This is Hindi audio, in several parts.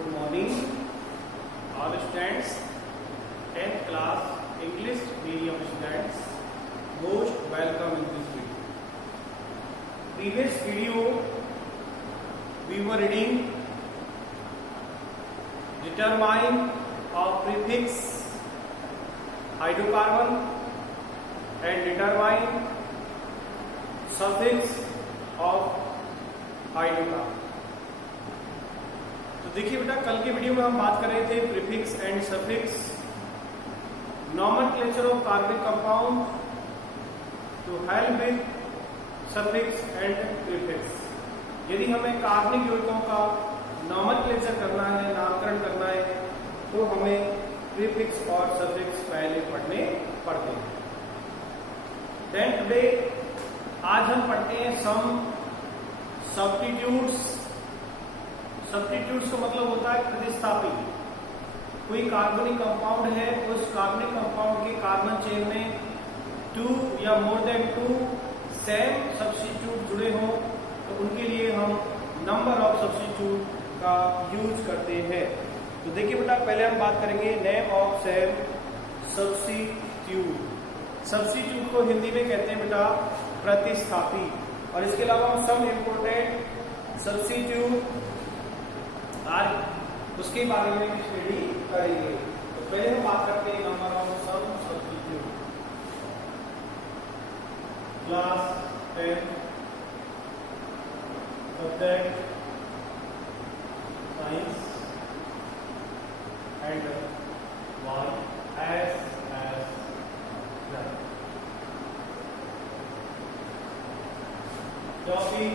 Good morning, all students. 10th class English medium students. Most welcome in this video. Previous video we were reading determine of prefix hydrocarbon and determine suffix of hydrocarbon. तो देखिए बेटा, कल के वीडियो में हम बात कर रहे थे prefix and suffix, nomenclature of कार्बनिक compound to help with suffix and prefix. यदि हमें कार्बनिक यौगिकों का नॉमेनक्लेचर करना है, नामकरण करना है, तो हमें प्रीफिक्स और सफिक्स पहले पढ़ने पड़ते हैं। देन टुडे आज हम पढ़ते हैं सम सब्स्टिट्यूट्स। सब्स्टिट्यूट्स का मतलब होता है प्रतिस्थापी। कोई कार्बनिक कंपाउंड है, उस कार्बनिक कंपाउंड के कार्बन चेन में 2 या मोर देन 2 सेम सब्स्टिट्यूट जुड़े हों, तो उनके लिए हम नंबर ऑफ सब्स्टिट्यूट का यूज करते हैं। तो देखिए बेटा, पहले हम बात करेंगे name of same substitute. Substitute को हिंदी में कहते हैं बेटा प्रतिस्थापी। और इसके अलावा हम सम इम्पोर्टेंट सब्स्टिट्यूट उसके बारे में भी स्टडी करेंगे। तो पहले हम बात करते हैं number of some substitute. Class 10 subject science and S topic.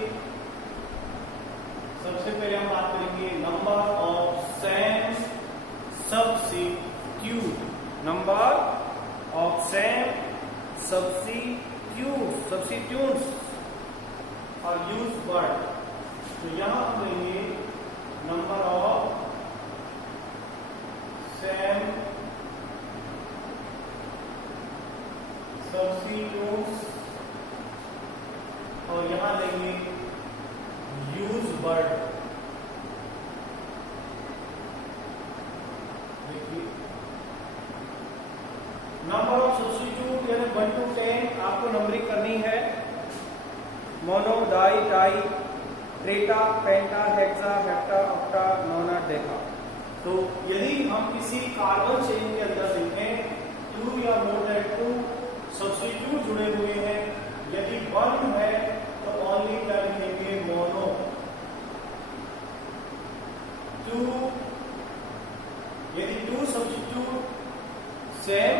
सबसे पहले हम बात करेंगे number of same substitute. Number of same substitutes और यूज वर्ड। तो यहां हम लेंगे नंबर ऑफ सेम सब्स्टिट्यूट्स और यहां लेंगे यूज वर्ड। देखिए, नंबर ऑफ सब्स्टिट्यूट यानी 1 to 10 आपको नंबरिंग करनी है। मोनो, डाई, टाई, ट्रेटा, पेंटा, hexa, hepta, octa, nona, Deka. तो यदि हम किसी कार्बन चेन के अंदर देखें 2 या मोर देन 2 सब्स्टिट्यूट जुड़े हुए हैं, यदि 1 है तो ओनली क्या लिखेंगे मोनो। 2 यदि 2 substitute same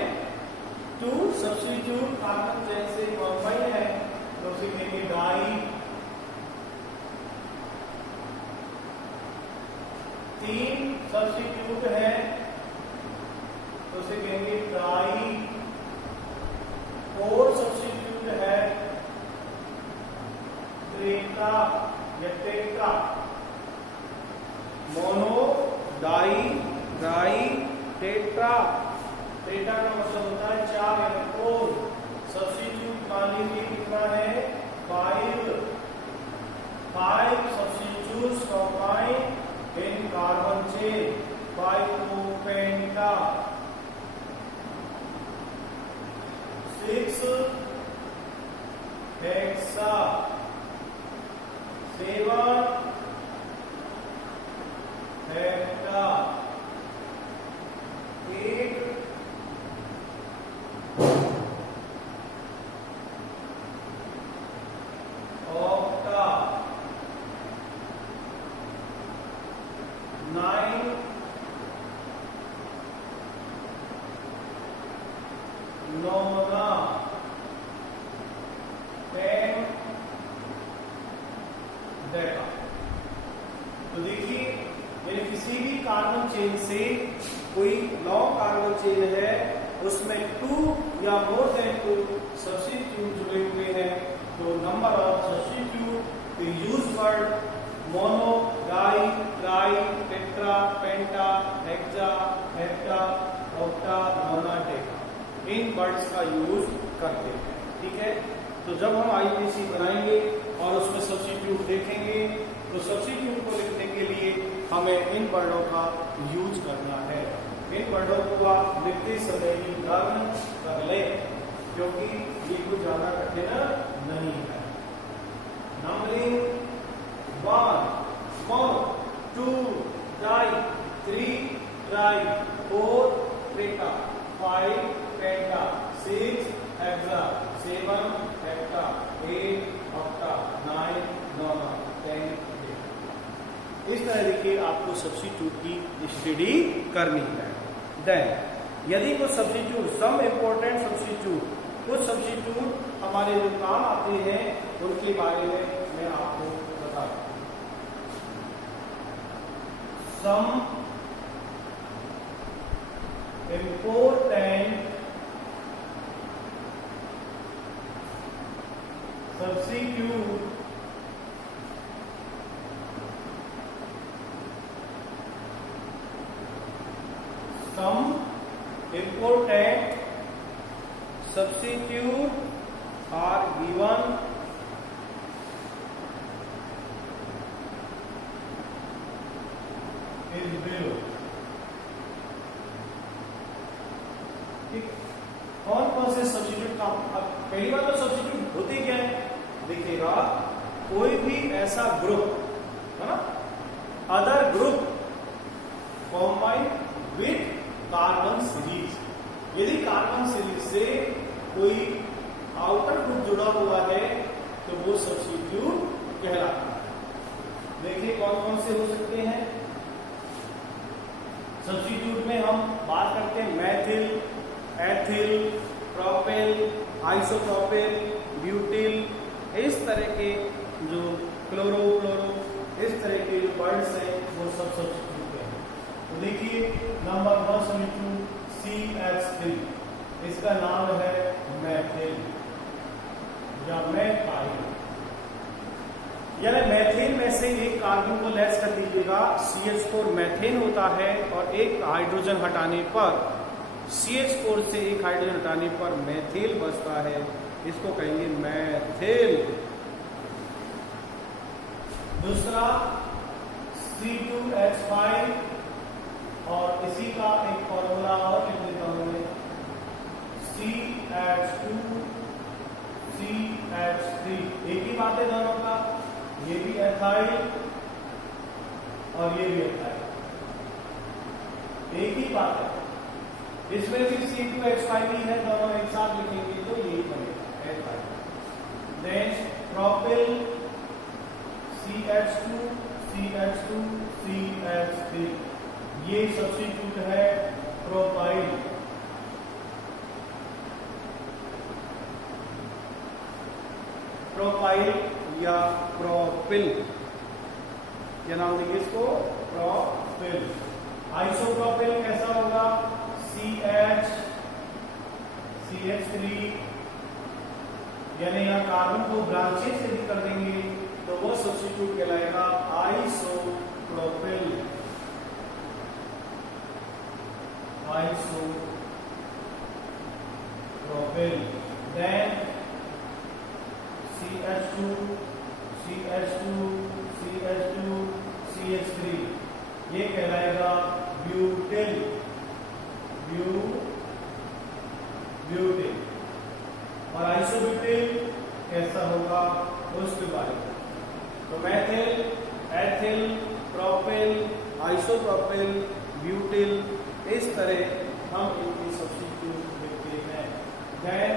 2 substitute carbon chain से कंबाइन है तो उसे कहेंगे डाई। 3 सब्स्टिट्यूट है तो उसे कहेंगे ट्राई। 4 सब्स्टिट्यूट है ट्रेटा या tetra. Mono, di, tri, tetra. Tetra का मतलब होता है 4 या 4। सब्स्टिट्यूट मान लीजिए कितना है 5 substitutes combine in carbon chain. 5 penta. 6 hexa. 7 hepta. 8 octa. 9 नोना। 10 डेका। तो देखिए, मेरे किसी भी कार्बन चेन से कोई लॉन्ग कार्बन चेन है, उसमें 2 या मोर देन 2 सब्स्टिट्यूट जुड़े हुए हैं, तो number of substitute use word mono, di, tri, tetra, penta, hexa, hepta, octa, nona, deca. इन वर्ड्स का यूज करते हैं। ठीक है, तो जब हम आईपीसी बनाएंगे और उसमें सब्स्टिट्यूट देखेंगे तो सब्स्टिट्यूट को लिखने के लिए हम हमें इन वर्डों का यूज करना है। इन वर्डों को आप लिखते समय ही लर्न कर लें, क्योंकि ये कुछ ज्यादा कठिन नहीं है। नंबरिंग 1 माउथ, 2 डाई, 3 ट्राई, 4 ट्रेटा, 5 पेंटा, 6 हेक्सा, 7 हेक्टा, 8 ऑक्टा, 9 नोना, 10 डेका। इस तरह देखिए आपको सब्स्टिट्यूट की स्टडी करनी है। देन यदि कुछ सब्स्टिट्यूट, सम इंपॉर्टेंट सब्स्टिट्यूट, कुछ सब्स्टिट्यूट हमारे जो काम आते हैं उनके बारे में मैं आपको बता दूं। Some important substitute some important substitute are given in below। ठीक, कौन कौन से सब्स्टिट्यूट का, अब पहली बात तो सब्स्टिट्यूट होते क्या है देखिएगा, कोई भी ऐसा ग्रुप है ना, other group combine with carbon series. यदि कार्बन सीरीज से कोई आउटर ग्रुप जुड़ा हुआ है तो वो सब्स्टिट्यूट कहलाता है। देखिए कौन कौन से हो सकते हैं सब्स्टिट्यूट में। हम बात करते हैं मैथिल, एथिल, प्रोपेल, आइसोप्रोपेल, ब्यूटिल, इस तरह के जो क्लोरो फ्लोरो, इस तरह के जो वर्ड्स हैं वो सब सब्स्टिट्यूट हैं। तो देखिए नंबर 1 सब्स्टिट्यूट CH3, इसका नाम है मैथिल या मैथाइल। यानी मैथेन में से एक कार्बन को लेस कर दीजिएगा, CH4 मैथेन होता है, और एक हाइड्रोजन हटाने पर, CH4 से एक हाइड्रोजन हटाने पर मैथिल बचता है, इसको कहेंगे मैथिल। दूसरा C2H5, और इसी का एक फॉर्मूला और लिख देता हूं मैं, CH2 CH3। एक ही बात है दोनों का, ये भी एथाइल और ये भी एथाइल, एक ही बात है। इसमें भी C2H5 ही है, दोनों एक साथ लिखेंगे तो यही बनेगा ethyl. Then propyl CH2 CH2 CH3, ये सब्स्टिट्यूट है प्रोपाइल। प्रोपाइल या प्रोपिल, क्या नाम देंगे इसको, प्रोपिल। आइसोप्रोपिल कैसा होगा, CH3, यानी यहाँ कार्बन को ब्रांचेस से भी कर देंगे तो वो सब्स्टिट्यूट कहलाएगा isopropyl. Isopropyl. Then CH2 CH2 CH2 CH3, ये कहलाएगा ब्यूटिल। ब्यूटिल। और आइसोब्यूटिल कैसा होगा उसके बारे में, तो methyl, ethyl, propyl, isopropyl, butyl, इस तरह हम इनकी सब्स्टिट्यूट लिखते हैं। Then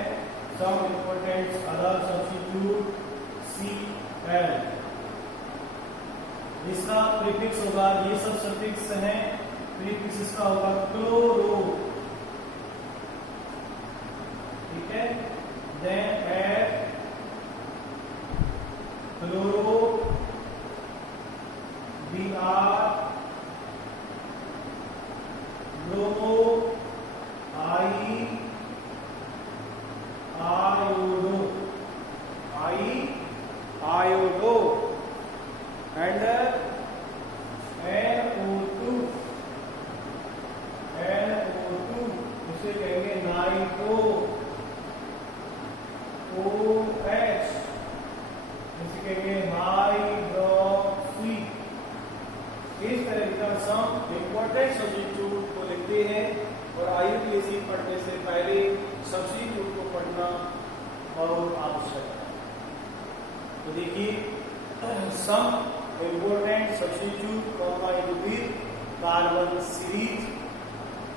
some important other substitute Cl, इसका प्रीफिक्स होगा, ये सब सफिक्स हैं, प्रीफिक्स इसका होगा क्लोरो, ठीक है। Then add chloro, Br, bromo, I, iodo, and NO2, इसे कहेंगे नाइट्रो, OH, इसे कहेंगे हाइड्रोक्सी। इस तरह का सम इम्पोर्टेंट सब्स्टिट्यूट को लिखते हैं और IUPAC पढ़ने से पहले सब्स्टिट्यूट को पढ़ना बहुत आवश्यक है। तो देखिए some important substitute carbon series,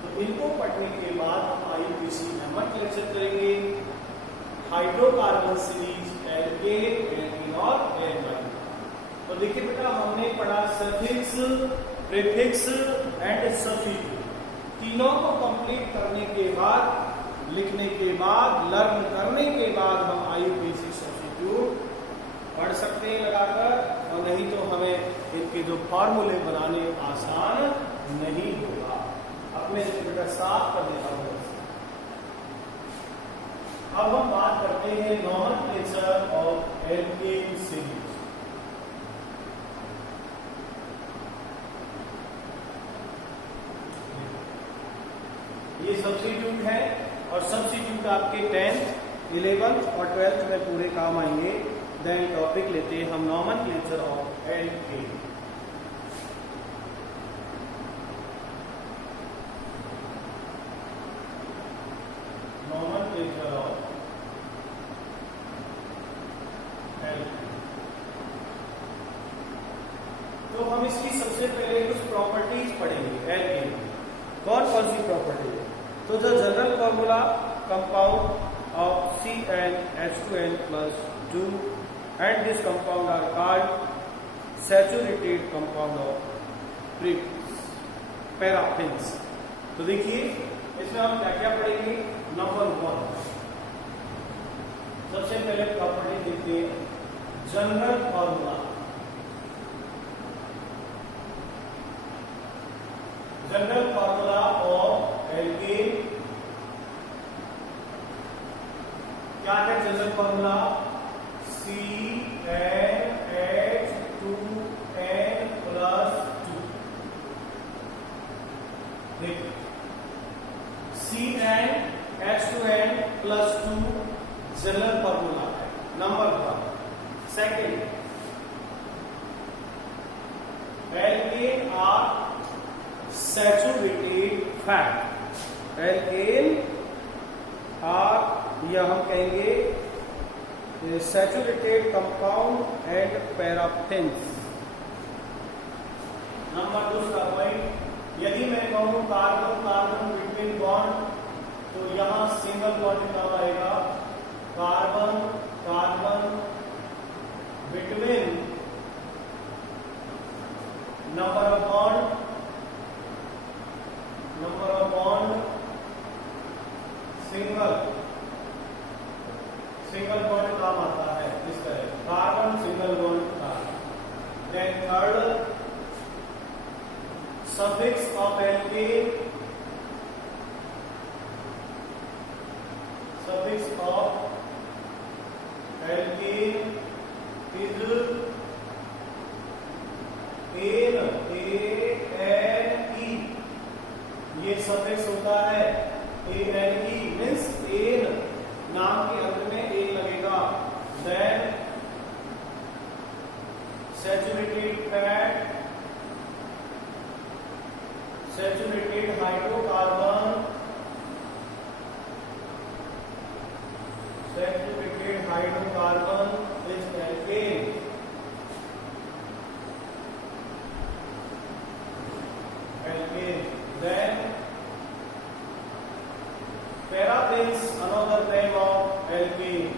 तो इनको पढ़ने के बाद हम IUPAC नंबर लेक्चर करेंगे हाइड्रोकार्बन सीरीज एल्केन, एल्कीन और एल्काइन। तो देखिए बेटा हमने पढ़ा सफिक्स, प्रीफिक्स एंड सब्स्टिट्यूट, तीनों को कंप्लीट करने के बाद, लिखने के बाद, लर्न करने के बाद हम IUPAC सब्स्टिट्यूट पढ़ सकते हैं लगाकर, और नहीं तो हमें इनके जो फॉर्मूले बनाने आसान नहीं होगा। अपने से बेटा साफ कर देता हूँ। अब हम बात करते हैं नॉमेनक्लेचर ऑफ एल्केन सीरीज। ये सब्स्टिट्यूट है और सब्स्टिट्यूट आपके 10th, 11th और 12th में पूरे काम आएंगे। देन टॉपिक लेते हैं हम nomenclature of alkene. Nomenclature of alkene, तो हम इसकी सबसे पहले कुछ प्रॉपर्टीज पढ़ेंगे एल्केन की। कौन कौन सी प्रॉपर्टी है? तो जो general formula compound of CnH2n+2 and this compound are called saturated compound of paraffins। तो देखिए इसमें हम क्या क्या पढ़ेंगे। नंबर 1 सबसे पहले प्रॉपर्टी देखते हैं general formula. General formula of alkane क्या है? General formula CnH2n+2। देखिए CnH2n+2 जनरल फॉर्मूला है, number 1। Second, alkane are saturated fat. Alkane are या हम कहेंगे saturated compound and paraffins. Number 2 point, यदि मैं कहूं कार्बन कार्बन बिटवीन बॉन्ड, तो यहां सिंगल बॉन्ड कब आएगा? Carbon carbon between number of bond single bond काम आता है इस तरह, carbon single bond carbon. Then third, suffix of alkane, suffix of alkane is ane, A-N-E। ये सफिक्स होता है A-N-E, मीन्स एन, नाम के अंत में ए लगेगा। Then saturated fat, saturated hydrocarbon, saturated hydrocarbon is alkane. Then paraffins, another name of alkene.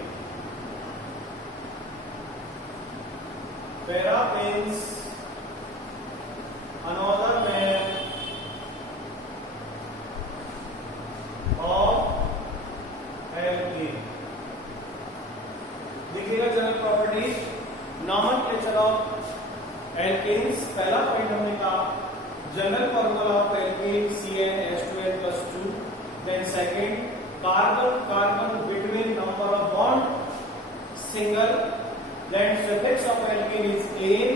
Paraffins, another name of alkene। देखिएगा general property, nomenclature of alkanes. पहला पॉइंट हमने कहा general formula of alkane CnH2n+2। Then second, carbon carbon between number of bond single. Then suffix of alkane is ane.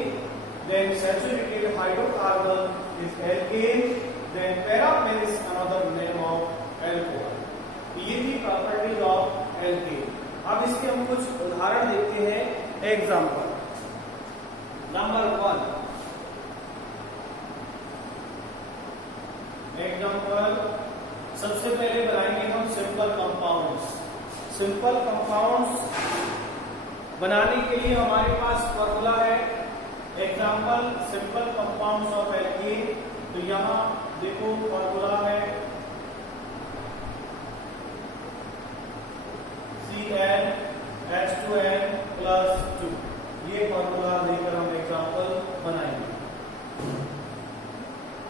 Then saturated hydrocarbon is alkane. Then paraffins another name of alcohol. ये थी प्रॉपर्टीज ऑफ एल्केन। अब इसके हम कुछ उदाहरण देखते हैं। एग्जाम्पल नंबर 1, एग्जाम्पल सबसे पहले बनाएंगे हम सिंपल कंपाउंड्स। सिंपल कंपाउंड्स बनाने के लिए हमारे पास फॉर्मूला है example simple compounds of alkene. तो यहां देखो फॉर्मूला है CnH2n+2। ये फॉर्मूला लेकर हम एग्जाम्पल बनाएंगे।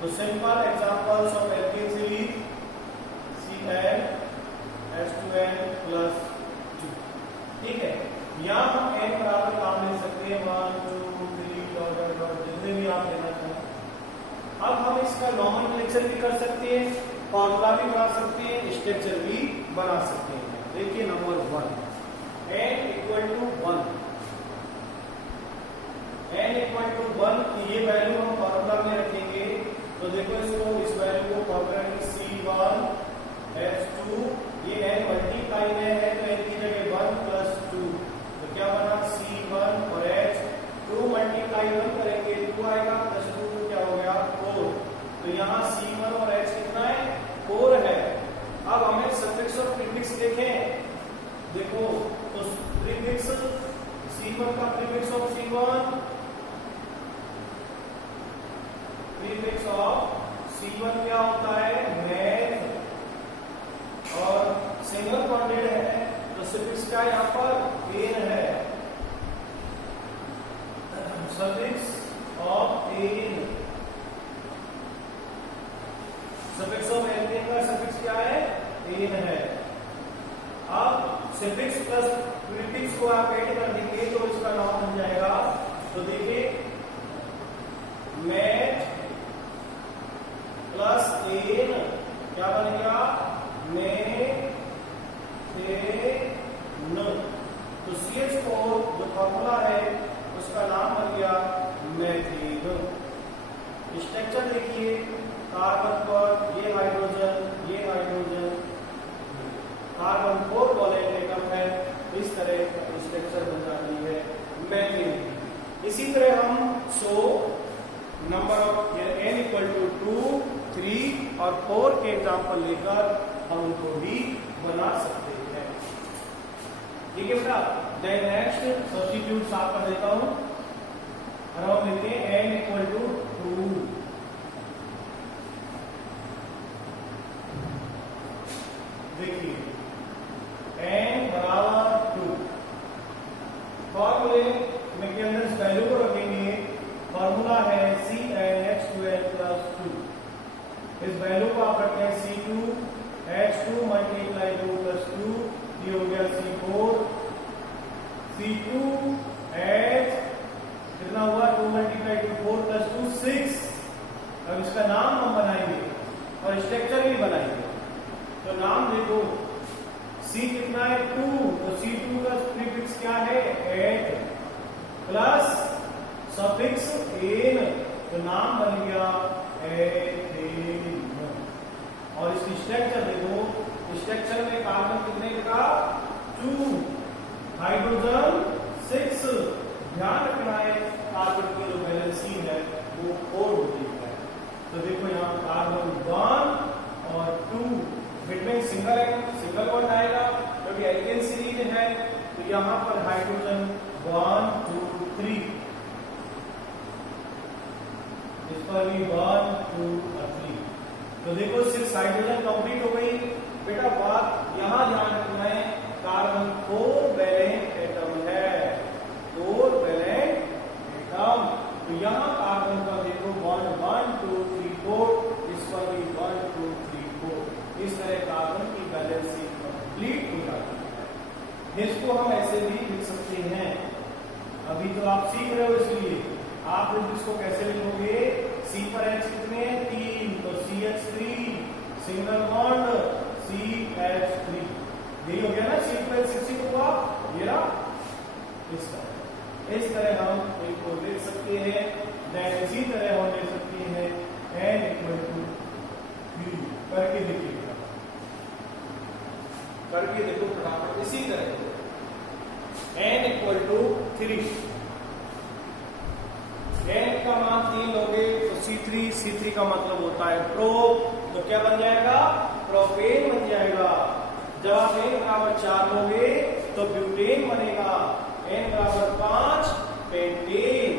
तो simple examples of alkene series CnH2n+2। ठीक है, यहां हम n बराबर काम ले सकते हैं 1 2 3 डॉट जितने भी आप लेना चाहें। अब हम इसका नॉमेनक्लेचर भी कर सकते हैं, फॉर्मूला भी बना सकते हैं, स्ट्रक्चर भी बना सकते हैं। देखिए नंबर 1 n = 1। n = 1 ये वैल्यू हम फॉर्मूला में रखेंगे। तो देखो इसको इस वैल्यू को फॉर्मूला में C1H2 ये n मल्टीप्लाई में है तो n की जगह 1 + 2 तो क्या बना C1 और H 2 मल्टीप्लाई 1 करेंगे 2 आएगा + 2 क्या हो गया 4। तो यहाँ C1 और H कितना है 4 है। अब हमें सफिक्स और प्रीफिक्स देखें। देखो तो प्रीफिक्स C1 का prefix of C1 prefix of C1 क्या होता है मैथ और सिंगल बॉन्डेड है तो सफिक्स क्या यहाँ पर एन है। Suffix of ane suffix of alkane का सफिक्स क्या है एन है। अब सफिक्स प्लस प्रीफिक्स को आप ऐड कर देंगे तो इसका नाम बन जाएगा। तो देखिए मैथ प्लस एन क्या बनेगा मेथेन। तो CH4 जो फॉर्मूला है उसका नाम बन गया मेथेन। स्ट्रक्चर देखिए कार्बन पर ये हाइड्रोजन कार्बन 4 वैलेंट एटम है। इस तरह स्ट्रक्चर बन जाती है मेथेन। इसी तरह हम नंबर ऑफ n = 2 3 और 4 के एग्जाम्पल लेकर हम उनको भी बना सकते हैं। ठीक है बेटा। नेक्स्ट सब्स्टिट्यूट साफ कर देता हूं और हम लेते हैं n = 2। देखिए n = 2 फॉर्मूले में के अंदर इस वैल्यू को रखेंगे। फॉर्मूला है CnH2n+2। इस वैल्यू को आप रखते हैं C2H2 × 2 + 2 ये हो गया C4 C2H कितना हुआ 2 × 4 + 2 6। अब इसका नाम हम बनाएंगे और स्ट्रक्चर भी बनाएंगे। तो नाम देखो C कितना है 2 तो C2 का प्रीफिक्स क्या है H प्लस सफिक्स एन तो नाम बन गया एथेन। और इसकी स्ट्रक्चर देखो स्ट्रक्चर में कार्बन कितने का 2 हाइड्रोजन 6। ध्यान रखना है कार्बन की जो वैलेंसी है वो 4 होती है। तो देखो यहाँ कार्बन 1 और 2 बिटवीन सिंगल बॉन्ड आएगा क्योंकि एल्केन सीरीज है। तो यहाँ पर हाइड्रोजन 1 2 3 इस पर भी 1 2 और 3। तो देखो 6 हाइड्रोजन कंप्लीट हो गई। बेटा बात यहां ध्यान रखना है कार्बन 4 वैलेंट एटम है 4 वैलेंट एटम। तो यहाँ कार्बन का देखो 1 1 2 3 4 इस पर भी 1 2 3 4 इस तरह कार्बन की वैलेंसी कंप्लीट हो जाती है। इसको हम ऐसे भी लिख सकते हैं। अभी तो आप सीख रहे हो इसलिए आप लोग इसको कैसे लिखोगे C पर H कितने 3 तो CH3 सिंगल बॉन्ड CH3 यही हो गया ना C पर H हुआ ये रहा। इस तरह हम इनको लिख सकते हैं। इसी तरह हम लिख सकते हैं n = 3 करके देखिएगा करके देखो फटाफट। इसी तरह n = 3 n का मान 3 लोगे तो C3 का मतलब होता है प्रो। तो तो क्या बन जाएगा? प्रोपेन बन जाएगा। जब आप n बराबर 4 लोगे तो ब्यूटेन बनेगा, n बराबर 5 पेंटेन,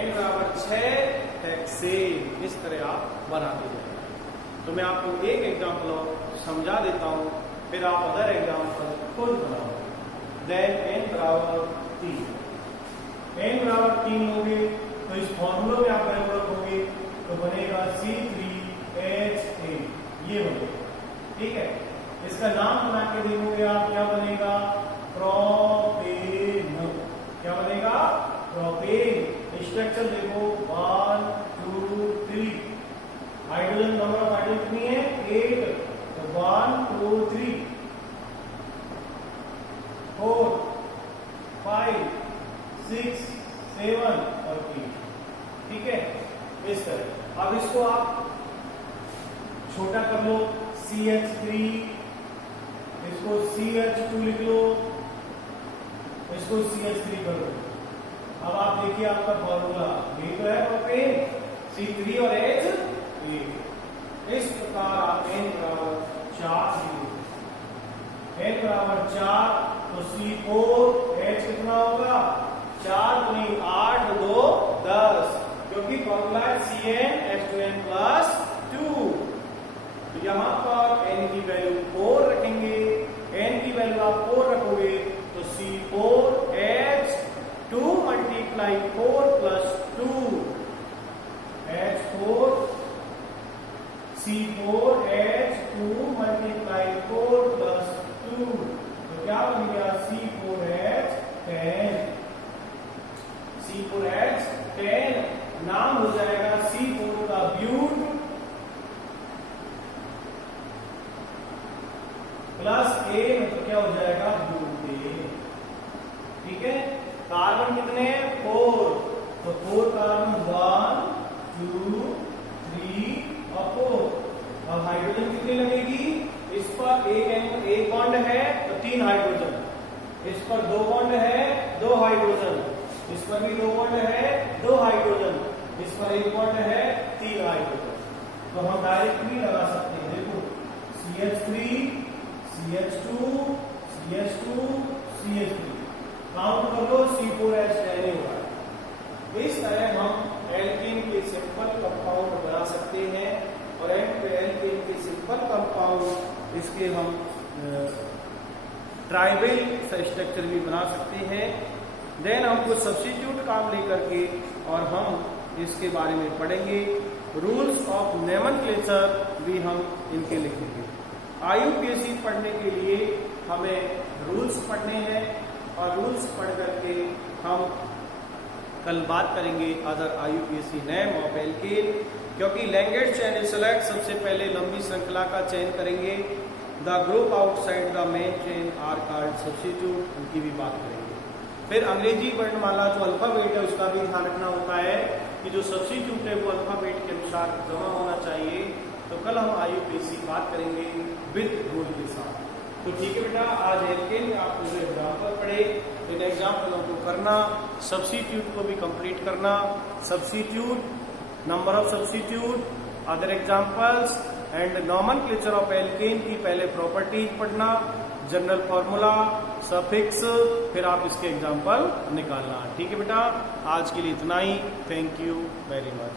n बराबर 6 हेक्सेन। इस तरह आप बनाते जाएंगे। तो मैं आपको एक एग्जांपल और समझा देता हूं, फिर आप अदर एग्जांपल खुद बनाओ। देन n बराबर 3, n बराबर 3 लोगे तो इस फॉर्मूला में आप वैल्यू रखोगे तो बनेगा C3H8, ये बनेगा। ठीक है, इसका नाम बना के देखोगे आप, क्या बनेगा? प्रोपेन। क्या बनेगा? प्रोपेन। स्ट्रक्चर देखो 1 2 3, हाइड्रोजन नंबर ऑफ हाइड्रोजन कितनी है? 8, तो 1 2 3 4 5 6 7 और 8। ठीक है, इस तरह। अब इसको आप छोटा कर लो, CH3, इसको CH2 लिख लो, इसको CH3 कर लो। अब आप देखिए आपका फॉर्मूला, ये तो है प्रोपेन, C3 और H 1। इस प्रकार आप n बराबर 4 n बराबर 4 तो C4H कितना होगा? 4 दूनी 8 2 10, क्योंकि फॉर्मूला है CnH2n+2। तो यहां पर n की वैल्यू 4 रखेंगे, n की वैल्यू आप 4 रखोगे तो C4H2 multiply 4 plus 2 H4, C4H2 multiply 4 plus 2, तो क्या बन गया? C4H10। C4H10 नाम हो जाएगा C4 का ब्यूट प्लस n, तो क्या हो जाएगा? ब्यूटेन। ठीक है, कार्बन कितने हैं? 4, तो 4 कार्बन 1 2 3 और 4। अब हाइड्रोजन कितनी लगेगी? इस पर एक बॉन्ड है तो 3 हाइड्रोजन, इस पर 2 बॉन्ड है 2 हाइड्रोजन, इस पर भी 2 बॉन्ड है 2 हाइड्रोजन, इस पर 1 बॉन्ड है 3 हाइड्रोजन। तो हम डायरेक्ट भी लगा सकते हैं। देखो CH3 CH2 CH2 CH3, count कर लो, C4H10 होगा। इस तरह हम एल्केन के सिंपल कंपाउंड बना सकते हैं, और एल्केन के सिंपल कंपाउंड इसके हम ट्राइबल स्ट्रक्चर भी बना सकते हैं। देन हम कुछ सब्स्टिट्यूट काम लेकर के और हम इसके बारे में पढ़ेंगे। रूल्स ऑफ नोमेनक्लेचर भी हम इनके लिखेंगे। IUPAC पढ़ने के लिए हमें रूल्स पढ़ने हैं, और रूल्स पढ़ करके हम कल बात करेंगे other IUPAC name of alkene, क्योंकि लैंगेट चेन सेलेक्ट सबसे पहले लंबी श्रृंखला का चयन करेंगे। The group outside the main chain are called substitute, उनकी भी बात करेंगे। फिर अंग्रेजी वर्णमाला जो अल्फाबेट है उसका भी ध्यान रखना होता है कि जो सब्स्टिट्यूट है वो अल्फाबेट के अनुसार जमा होना चाहिए। तो कल हम IUPAC बात करेंगे विद रूल के साथ। तो ठीक है बेटा, आज एल्केन आप पूरे एग्जाम्पल पढ़े, इन एग्जाम्पलों को करना, सब्स्टिट्यूट को भी कंप्लीट करना, substitute, number of substitute, other examples and nomenclature of alkene की पहले प्रॉपर्टीज पढ़ना, जनरल फॉर्मूला, सफिक्स, फिर आप इसके एग्जाम्पल निकालना। ठीक है बेटा, आज के लिए इतना ही। Thank you very much.